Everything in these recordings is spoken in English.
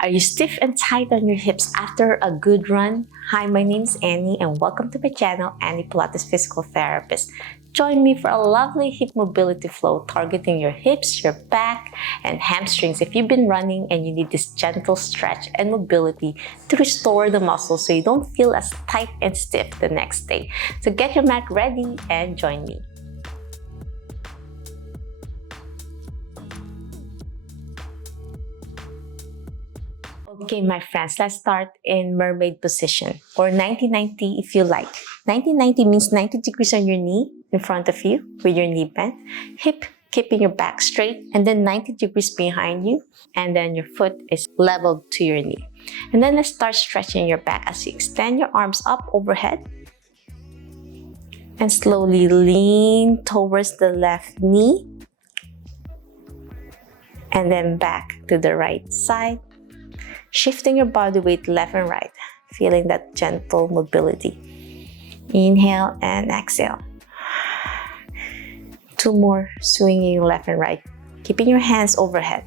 Are you stiff and tight on your hips after a good run? Hi, my name is Annie and welcome to my channel, Annie Pilates Physical Therapist. Join me for a lovely hip mobility flow targeting your hips, your back, and hamstrings if you've been running and you need this gentle stretch and mobility to restore the muscles so you don't feel as tight and stiff the next day. So get your mat ready and join me. Okay, my friends, let's start in mermaid position or 90-90 if you like. 90-90 means 90 degrees on your knee in front of you with your knee bent, hip keeping your back straight, and then 90 degrees behind you, and then your foot is leveled to your knee. And then let's start stretching your back as you extend your arms up overhead and slowly lean towards the left knee and then back to the right side. Shifting your body weight left and right, feeling that gentle mobility. Inhale and exhale. 2 more, swinging left and right, keeping your hands overhead.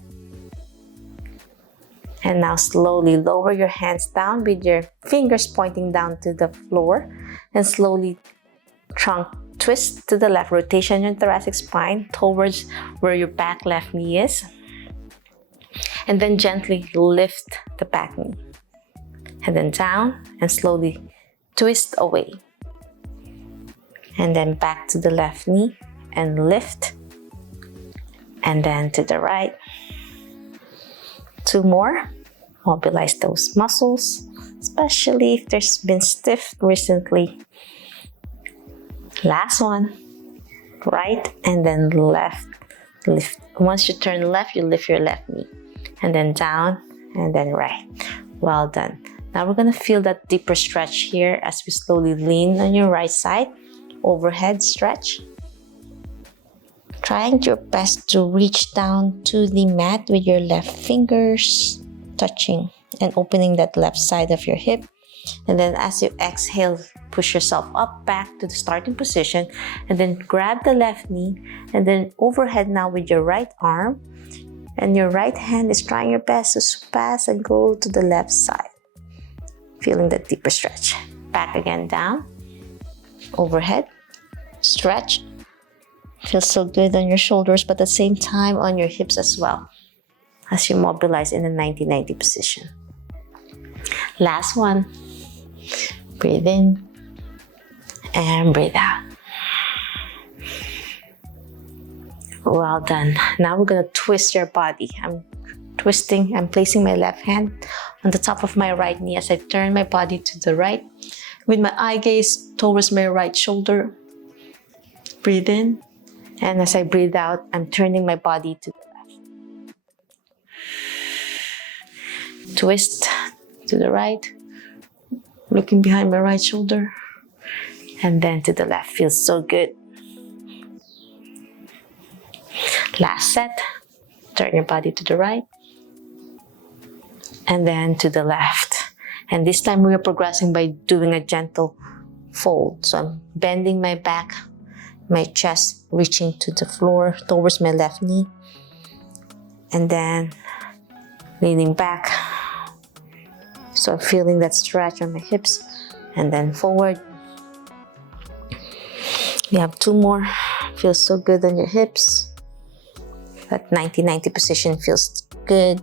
And now slowly lower your hands down with your fingers pointing down to the floor and slowly trunk twist to the left, rotation in your thoracic spine towards where your back left knee is. And then gently lift the back knee. And then down and slowly twist away. And then back to the left knee and lift. And then to the right. 2 more. Mobilize those muscles, especially if there's been stiff recently. Last one. Right and then left. Lift. Once you turn left, you lift your left knee. And then down, and then right. Well done. Now we're gonna feel that deeper stretch here as we slowly lean on your right side. Overhead stretch. Trying your best to reach down to the mat with your left fingers touching and opening that left side of your hip. And then as you exhale, push yourself up back to the starting position and then grab the left knee and then overhead now with your right arm. And your right hand is trying your best to pass and go to the left side. Feeling that deeper stretch. Back again down. Overhead. Stretch. Feels so good on your shoulders, but at the same time on your hips as well. As you mobilize in the 90-90 position. Last one. Breathe in. And breathe out. Well done. Now we're gonna twist your body. I'm placing my left hand on the top of my right knee as I turn my body to the right with my eye gaze towards my right shoulder. Breathe in. And as I breathe out, I'm turning my body to the left. Twist to the right. Looking behind my right shoulder. And then to the left. Feels so good. Last set, turn your body to the right and then to the left. And this time we are progressing by doing a gentle fold. So I'm bending my back, my chest reaching to the floor towards my left knee and then leaning back. So I'm feeling that stretch on my hips and then forward. You have 2 more. Feels so good on your hips. That 90-90 position feels good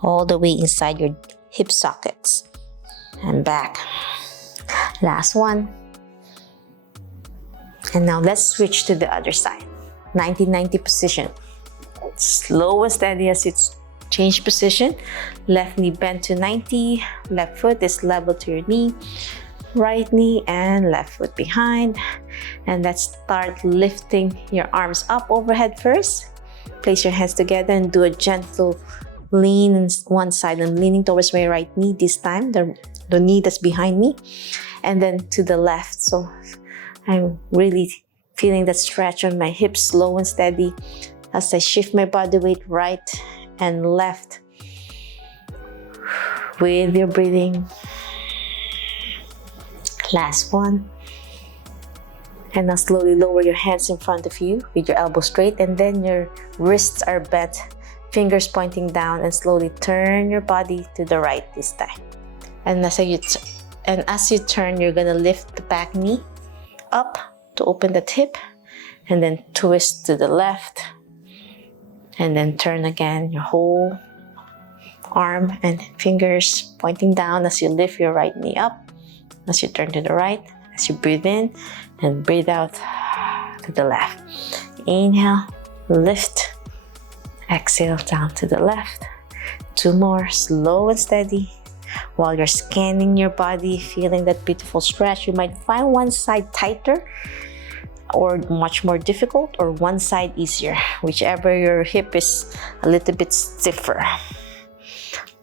all the way inside your hip sockets and back. Last one. And now let's switch to the other side. 90-90 position. Slow and steady as you change position. Left knee bent to 90. Left foot is level to your knee. Right knee and left foot behind. And let's start lifting your arms up overhead first. Place your hands together and do a gentle lean on one side. I'm leaning towards my right knee this time, the knee that's behind me, and then to the left. So I'm really feeling that stretch on my hips, slow and steady as I shift my body weight right and left with your breathing. Last one. And now slowly lower your hands in front of you with your elbows straight and then your wrists are bent fingers pointing down, and slowly turn your body to the right this time. And as you turn, you're gonna lift the back knee up to open that hip, and then twist to the left, and then turn again, your whole arm and fingers pointing down as you lift your right knee up, as you turn to the right, as you breathe in and breathe out to the left. Inhale, lift, exhale down to the left. 2 more, slow and steady. While you're scanning your body, feeling that beautiful stretch, you might find one side tighter or much more difficult, or one side easier, whichever your hip is a little bit stiffer.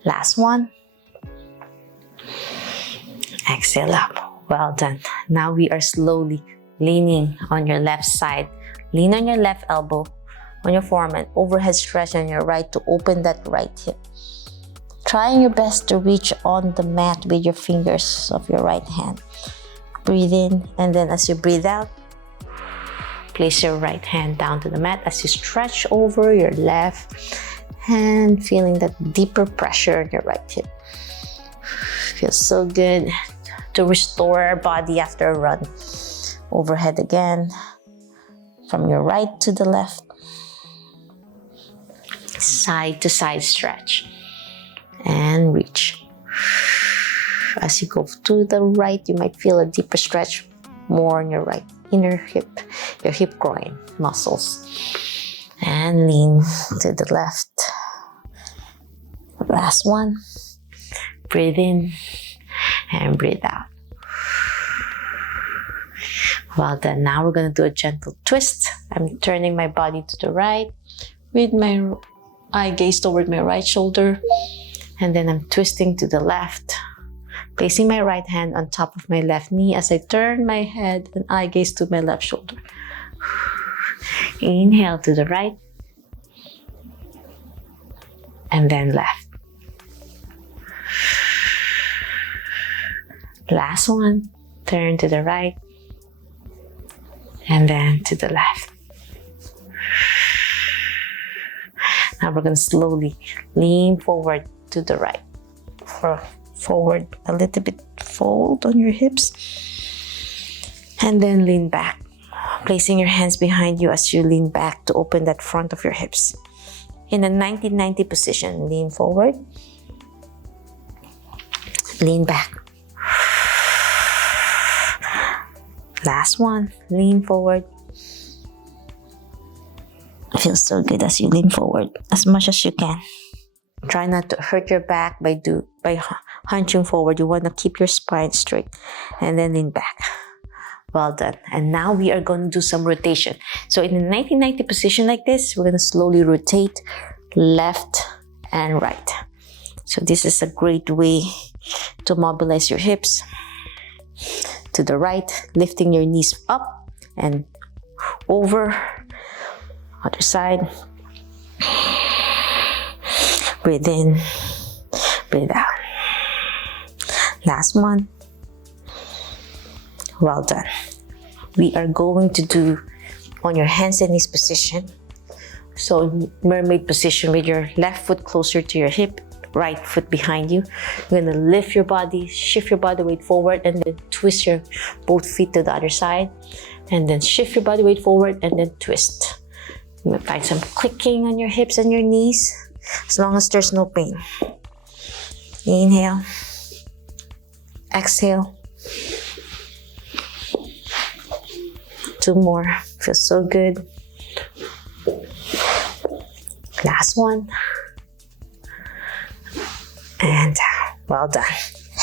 Last one. Exhale up. Well done. Now we are slowly leaning on your left side. Lean on your left elbow, on your forearm, overhead stretch on your right to open that right hip. Trying your best to reach on the mat with your fingers of your right hand. Breathe in, and then as you breathe out, place your right hand down to the mat as you stretch over your left hand, feeling that deeper pressure in your right hip. Feels so good to restore our body after a run. Overhead again, from your right to the left. Side to side stretch. And reach. As you go to the right, you might feel a deeper stretch more on your right inner hip, your hip groin muscles. And lean to the left. Last one. Breathe in and breathe out. Well done. Now we're going to do a gentle twist. I'm turning my body to the right with my eye gaze toward my right shoulder. And then I'm twisting to the left, placing my right hand on top of my left knee as I turn my head and eye gaze to my left shoulder. Inhale to the right, and then left. Last one, turn to the right, and then to the left. Now we're going to slowly lean forward to the right. Forward a little bit, fold on your hips, and then lean back, placing your hands behind you as you lean back to open that front of your hips. In a 90-90 position, lean forward, lean back. Last one, lean forward. It feels so good as you lean forward as much as you can. Try not to hurt your back by hunching forward. You want to keep your spine straight and then lean back. Well done. And now we are going to do some rotation. So in a 90-90 position like this, we're going to slowly rotate left and right. So this is a great way to mobilize your hips to the right, lifting your knees up and over. Other side. Breathe in, breathe out. Last one. Well done. We are going to do on your hands and knees position. So mermaid position with your left foot closer to your hip, right foot behind you. You're going to lift your body, shift your body weight forward, and then twist your both feet to the other side. And then shift your body weight forward and then twist. You might find some clicking on your hips and your knees, as long as there's no pain. Inhale. Exhale. 2 more. Feels so good. Last one. And well done.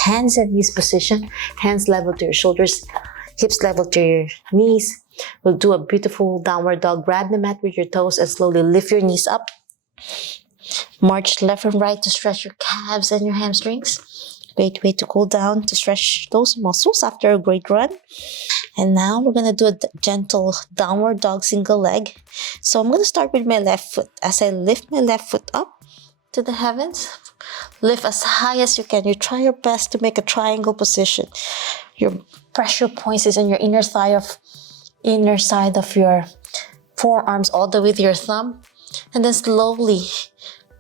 Hands at knees position. Hands level to your shoulders. Hips level to your knees. We'll do a beautiful downward dog. Grab the mat with your toes and slowly lift your knees up. March left and right to stretch your calves and your hamstrings. Great way to cool down, to stretch those muscles after a great run. And now we're going to do a gentle downward dog single leg. So I'm going to start with my left foot. As I lift my left foot up to the heavens, lift as high as you can. You try your best to make a triangle position. Your pressure points is on your inner side of your forearms all the way to your thumb. And then slowly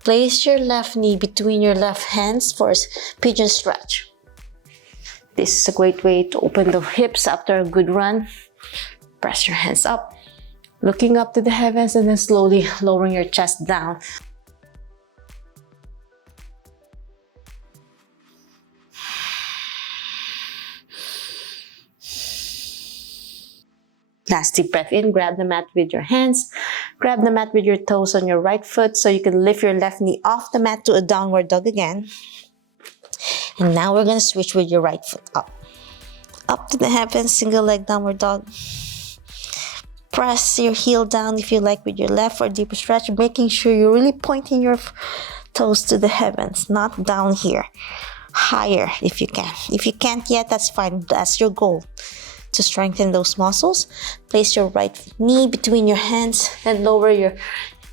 place your left knee between your left hands for a pigeon stretch. This is a great way to open the hips after a good run. Press your hands up, looking up to the heavens, and then slowly lowering your chest down. Last deep breath in, grab the mat with your hands. Grab the mat with your toes on your right foot so you can lift your left knee off the mat to a downward dog again. And now we're going to switch with your right foot up. Up to the heavens, single leg downward dog. Press your heel down if you like with your left for a deeper stretch, making sure you're really pointing your toes to the heavens, not down here. Higher if you can. If you can't yet, that's fine. That's your goal. To strengthen those muscles, place your right knee between your hands and lower your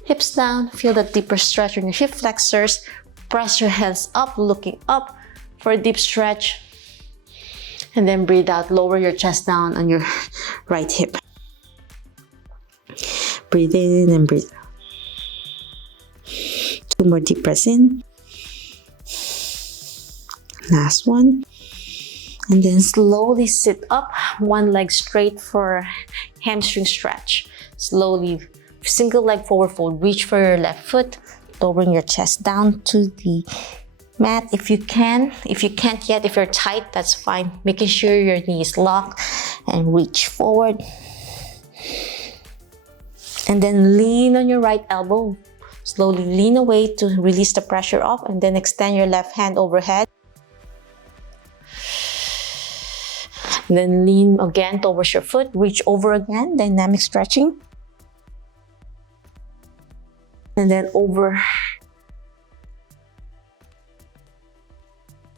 hips down. Feel that deeper stretch on your hip flexors. Press your hands up, looking up for a deep stretch. And then breathe out, lower your chest down on your right hip. Breathe in and breathe out. 2 more deep breaths in. Last one. And then slowly sit up, one leg straight for hamstring stretch. Slowly, single leg forward fold, reach for your left foot, lowering your chest down to the mat if you can. If you can't yet, if you're tight, that's fine. Making sure your knee is locked and reach forward. And then lean on your right elbow. Slowly lean away to release the pressure off, and then extend your left hand overhead. And then lean again towards your foot, reach over again, dynamic stretching. And then over.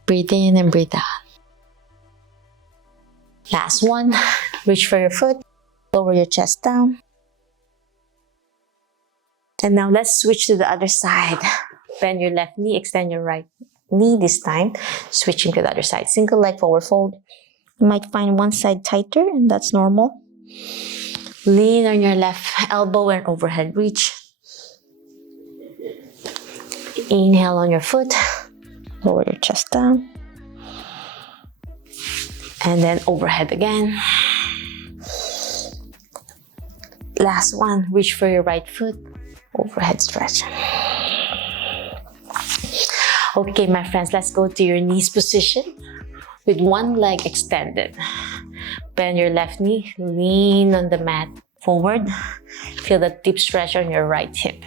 Breathe in and breathe out. Last one, reach for your foot, lower your chest down. And now let's switch to the other side. Bend your left knee, extend your right knee this time, switching to the other side. Single leg forward fold. You might find one side tighter, and that's normal. Lean on your left elbow and overhead reach. Inhale on your foot. Lower your chest down. And then overhead again. Last one, reach for your right foot. Overhead stretch. Okay, my friends, let's go to your knees position. With one leg extended. Bend your left knee, lean on the mat forward. Feel the deep stretch on your right hip.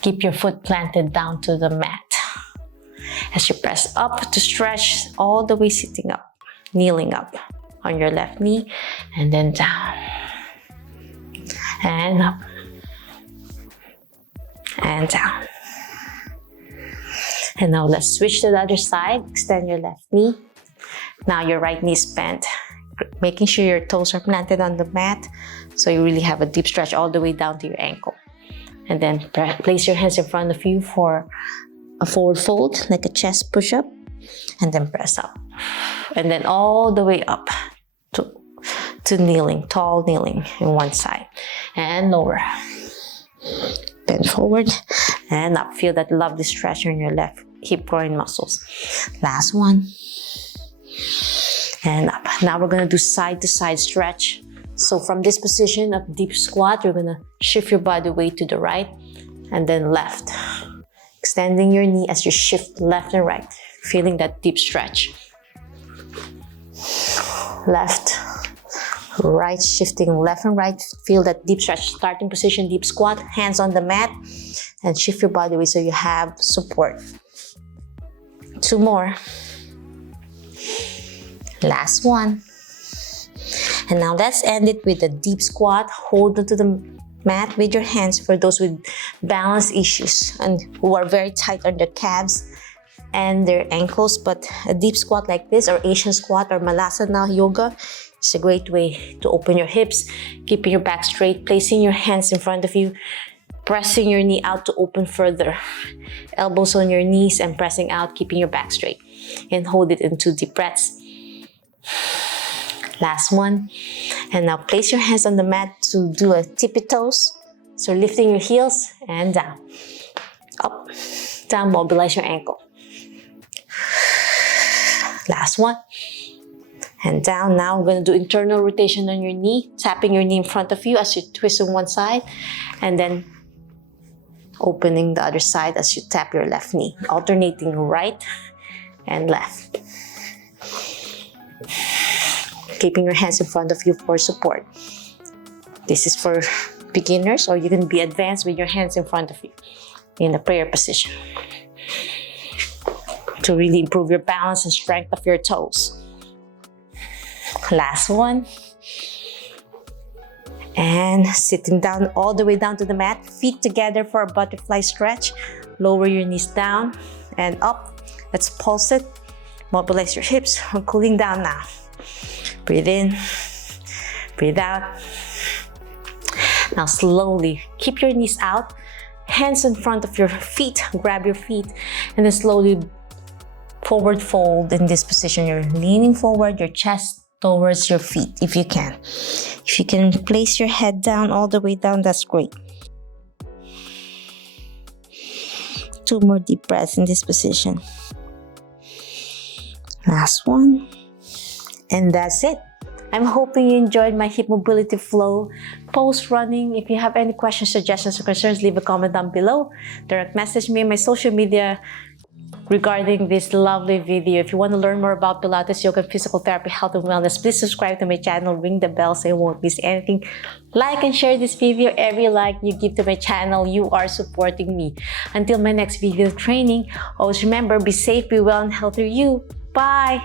Keep your foot planted down to the mat. As you press up to stretch, all the way sitting up, kneeling up on your left knee, and then down. And up. And down. And now let's switch to the other side. Extend your left knee. Now your right knee is bent. Making sure your toes are planted on the mat so you really have a deep stretch all the way down to your ankle. And then place your hands in front of you for a forward fold, like a chest push-up. And then press up. And then all the way up to kneeling, tall kneeling in one side. And lower. Bend forward and up. Feel that lovely stretch on your left hip groin muscles. Last one. And up. Now we're gonna do side to side stretch. So from this position of deep squat, you're gonna shift your body weight to the right and then left. Extending your knee as you shift left and right. Feeling that deep stretch. Left. Right, shifting left and right. Feel that deep stretch. Starting position, deep squat, hands on the mat, and shift your body weight so you have support. 2 more. Last one. And now let's end it with a deep squat. Hold onto the mat with your hands for those with balance issues and who are very tight on their calves and their ankles. But a deep squat like this, or Asian squat, or Malasana yoga, it's a great way to open your hips, keeping your back straight, placing your hands in front of you, pressing your knee out to open further. Elbows on your knees and pressing out, keeping your back straight. And hold it in 2 deep breaths. Last one. And now place your hands on the mat to do a tippy toes So lifting your heels and down. Up, down, mobilize your ankle. Last one. And down. Now I'm going to do internal rotation on your knee, tapping your knee in front of you as you twist on one side, and then opening the other side as you tap your left knee, alternating right and left. Keeping your hands in front of you for support. This is for beginners, or you can be advanced with your hands in front of you in a prayer position to really improve your balance and strength of your toes. Last one. And sitting down all the way down to the mat, feet together for a butterfly stretch. Lower your knees down and up. Let's pulse it. Mobilize your hips. We're cooling down now. Breathe in, breathe out. Now slowly keep your knees out, hands in front of your feet, grab your feet, and then slowly forward fold in this position. You're leaning forward, your chest towards your feet if you can. If you can place your head down all the way down, that's great. 2 more deep breaths in this position. Last one. And that's it. I'm hoping you enjoyed my hip mobility flow post running. If you have any questions, suggestions, or concerns, leave a comment down below. Direct message me on my social media regarding this lovely video. If you want to learn more about Pilates, yoga, physical therapy, health, and wellness, please subscribe to my channel, ring the bell so you won't miss anything. Like and share this video. Every like you give to my channel, you are supporting me. Until my next video training, always remember, be safe, be well, and healthy you. Bye!